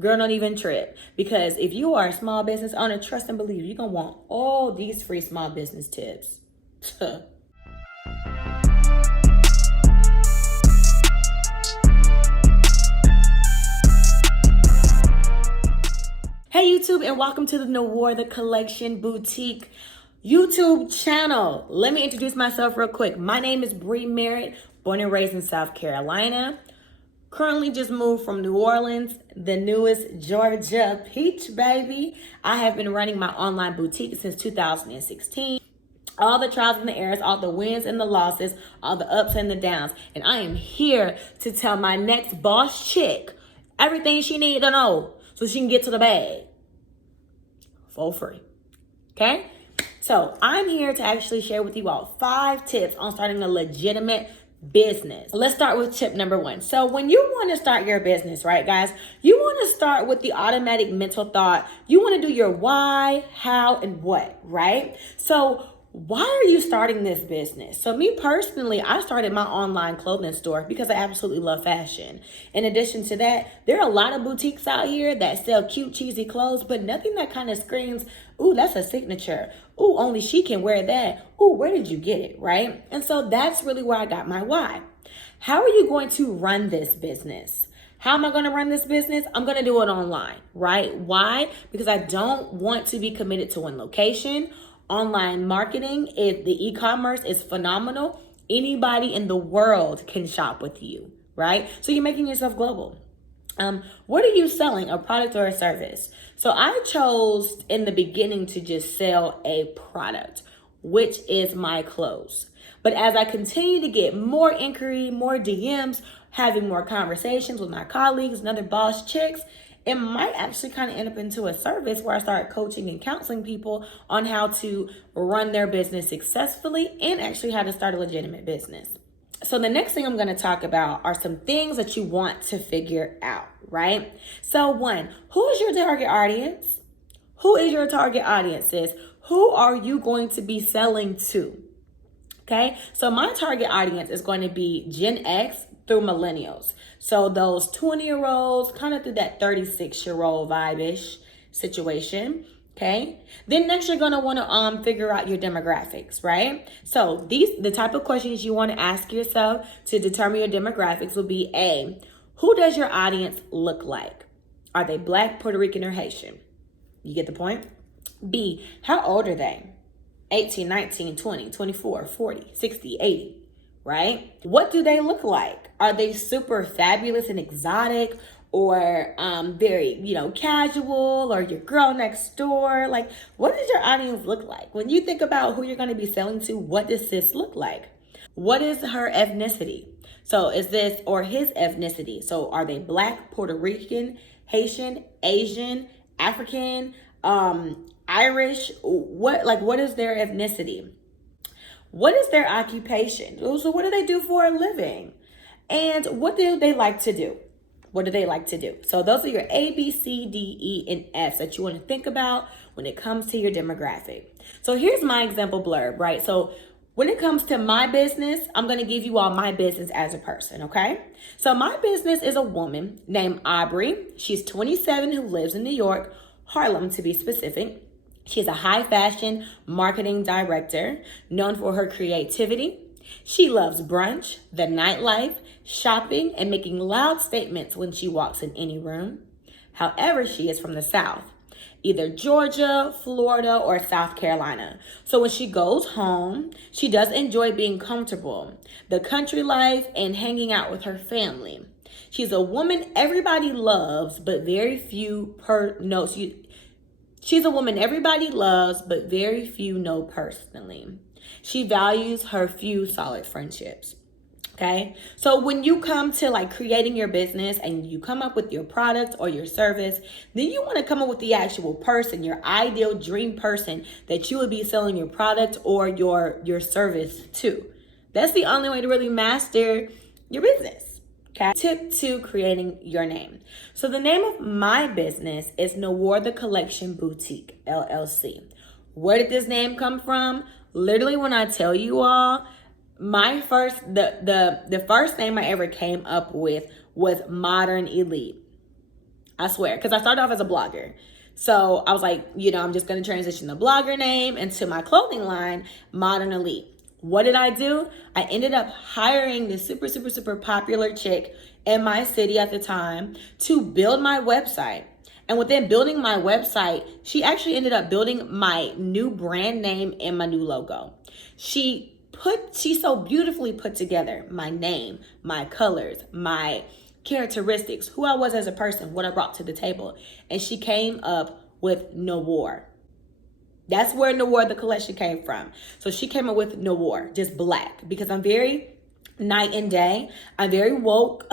Girl, don't even trip. Because if you are a small business owner, trust and believe, you're going to want all these free small business tips. Hey YouTube, and welcome to the Noir The Collection Boutique YouTube channel. Let me introduce myself real quick. My name is Bree Merritt, born and raised in South Carolina. Currently just moved from New Orleans, the newest Georgia peach baby. I have been running my online boutique since 2016. All the trials and the errors, all the wins and the losses, all the ups and the downs. And I am here to tell my next boss chick everything she needs to know so she can get to the bag for free. Okay? So I'm here to actually share with you all 5 tips on starting a legitimate business. Let's start with tip number 1. So when you want to start your business, right, guys, you want to start with the automatic mental thought. You want to do your why, how, and what, right? So why are you starting this business? So me personally, I started my online clothing store because I absolutely love fashion. In addition to that, there are a lot of boutiques out here that sell cute, cheesy clothes, but nothing that kind of screams, ooh, that's a signature. Ooh, only she can wear that. Ooh, where did you get it, right? And so that's really where I got my why. How are you going to run this business? How am I going to run this business? I'm going to do it online, right? Why? Because I don't want to be committed to one location. Online marketing, if the e-commerce is phenomenal, anybody in the world can shop with you, right? So you're making yourself global. What are you selling, a product or a service? So I chose in the beginning to just sell a product, which is my clothes. But as I continue to get more inquiry, more DMs, having more conversations with my colleagues and other boss chicks, it might actually kind of end up into a service where I start coaching and counseling people on how to run their business successfully and actually how to start a legitimate business. So the next thing I'm going to talk about are some things that you want to figure out, right? So 1, who is your target audience? Who is your target audience, sis? Who are you going to be selling to? Okay, so my target audience is going to be Gen X through millennials. So those 20-year-olds, kind of through that 36-year-old vibe-ish situation. Okay, then next you're going to want to figure out your demographics, right? So the type of questions you want to ask yourself to determine your demographics will be A, who does your audience look like? Are they Black, Puerto Rican, or Haitian? You get the point? B, how old are they? 18, 19, 20, 24, 40, 60, 80, right? What do they look like? Are they super fabulous and exotic, or very, casual, or your girl next door? Like, what does your audience look like? When you think about who you're going to be selling to, what does this look like? What is her ethnicity? So is this, or his ethnicity? So are they Black, Puerto Rican, Haitian, Asian, African, Irish? What is their ethnicity? What is their occupation? So what do they do for a living? And what do they like to do? What do they like to do? So those are your A, B, C, D, E, and F that you want to think about when it comes to your demographic. So here's my example blurb, right? So when it comes to my business, I'm going to give you all my business as a person, okay? So my business is a woman named Aubrey. She's 27 who lives in New York, Harlem to be specific. She's a high fashion marketing director known for her creativity. She loves brunch, the nightlife, shopping, and making loud statements when she walks in any room. However, she is from the South, either Georgia, Florida, or South Carolina. So when she goes home, she does enjoy being comfortable, the country life, and hanging out with her family. She's a woman everybody loves, but very few She's a woman everybody loves, but very few know personally. She values her few solid friendships. Okay, so when you come to creating your business and you come up with your product or your service, then you want to come up with the actual person, your ideal dream person that you would be selling your product or your service to. That's the only way to really master your business. Okay. Tip 2, creating your name. So the name of my business is Noir The Collection Boutique, LLC. Where did this name come from? Literally, when I tell you all, the first name I ever came up with was Modern Elite. I swear, because I started off as a blogger. So I was like, I'm just going to transition the blogger name into my clothing line, Modern Elite. What did I do? I ended up hiring this super, super, super popular chick in my city at the time to build my website. And within building my website, she actually ended up building my new brand name and my new logo. She so beautifully put together my name, my colors, my characteristics, who I was as a person, what I brought to the table. And she came up with Noir. That's where Noir the collection came from. So she came up with Noir, just black, because I'm very night and day. I'm very woke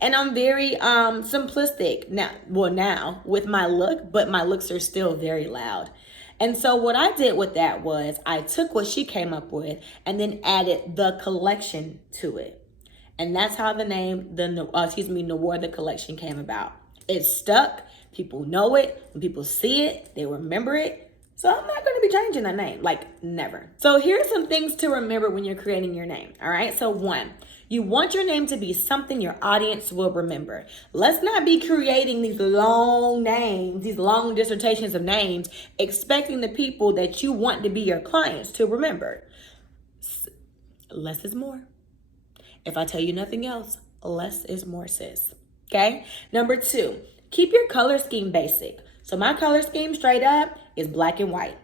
and I'm very simplistic now with my look, but my looks are still very loud. And so what I did with that was I took what she came up with and then added the collection to it. And that's how the name, Noir the Collection came about. It stuck. People know it. When people see it, they remember it. So I'm not going to be changing that name, like never. So here's some things to remember when you're creating your name, all right? So 1, you want your name to be something your audience will remember. Let's not be creating these long names, these long dissertations of names, expecting the people that you want to be your clients to remember. Less is more. If I tell you nothing else, less is more, sis. Okay? Number 2, keep your color scheme basic. So my color scheme straight up is black and white.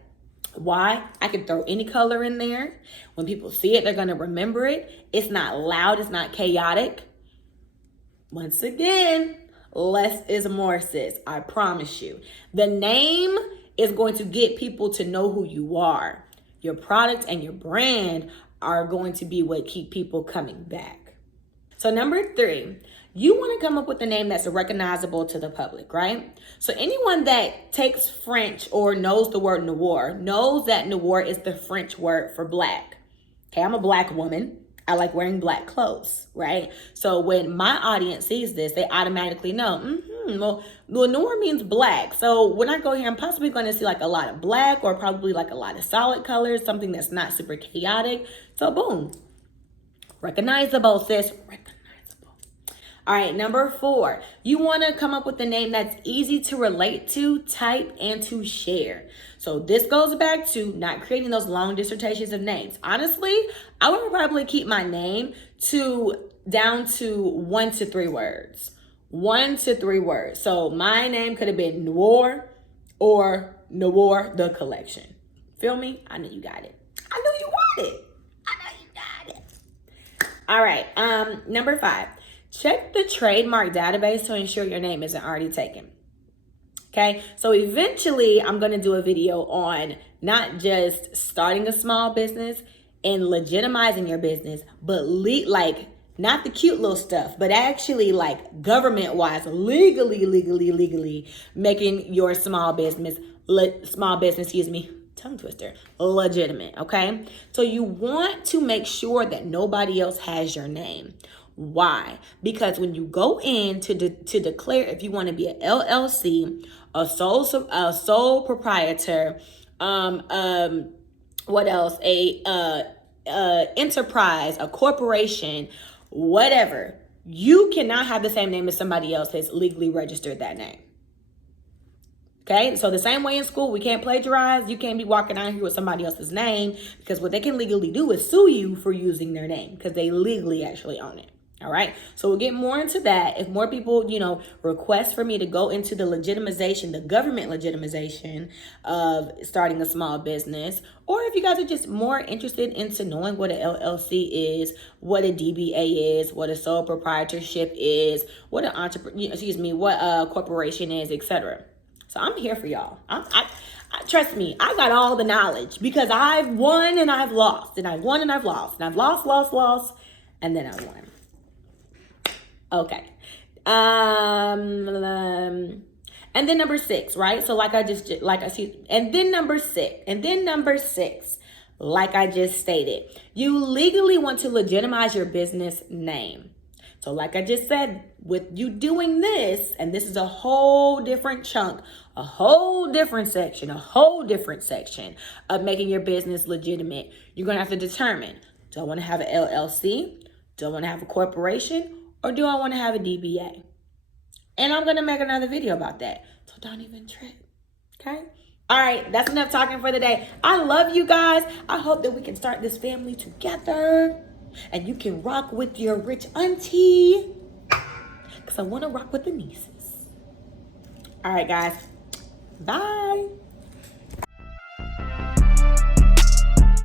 Why? I can throw any color in there. When people see it, they're going to remember it. It's not loud. It's not chaotic. Once again, less is more, sis. I promise you. The name is going to get people to know who you are. Your product and your brand are going to be what keep people coming back. So number 3, you want to come up with a name that's recognizable to the public, right? So anyone that takes French or knows the word noir knows that noir is the French word for black. Okay, I'm a black woman. I like wearing black clothes, right? So when my audience sees this, they automatically know, well, noir means black. So when I go here, I'm possibly going to see like a lot of black or probably like a lot of solid colors, something that's not super chaotic. So boom, recognizable, sis. All right, number 4, you want to come up with a name that's easy to relate to, type, and to share. So this goes back to not creating those long dissertations of names. Honestly, I would probably keep my name down to 1 to 3 words. 1 to 3 words. So my name could have been Noir or Noir the Collection. Feel me? I know you got it. I know you got it. I know you got it. All right, number 5. Check the trademark database to ensure your name isn't already taken. Okay, so eventually I'm going to do a video on not just starting a small business and legitimizing your business, but not the cute little stuff, but actually like government-wise, legally making your small business, tongue twister, legitimate, okay? So you want to make sure that nobody else has your name. Why? Because when you go in to declare if you want to be an LLC, a sole proprietor, what else? A enterprise, a corporation, whatever, you cannot have the same name as somebody else that's legally registered that name. Okay, so the same way in school, we can't plagiarize. You can't be walking out here with somebody else's name, because what they can legally do is sue you for using their name because they legally actually own it. All right, so we'll get more into that. If more people, request for me to go into the legitimization, the government legitimization of starting a small business, or if you guys are just more interested into knowing what an LLC is, what a DBA is, what a sole proprietorship is, what what a corporation is, etc. So I'm here for y'all. I trust me, I got all the knowledge because I've won and I've lost, and I've won and I've lost, and I've lost, and then I won. Okay. And then number 6, right? So and then number 6, like I just stated, you legally want to legitimize your business name. So like I just said, with you doing this, and this is a whole different chunk, a whole different section of making your business legitimate, you're going to have to determine, do I want to have an LLC? Do I want to have a corporation? Or do I want to have a DBA? And I'm going to make another video about that. So don't even trip. Okay? All right, that's enough talking for the day. I love you guys. I hope that we can start this family together. And you can rock with your rich auntie. Because I want to rock with the nieces. All right, guys. Bye.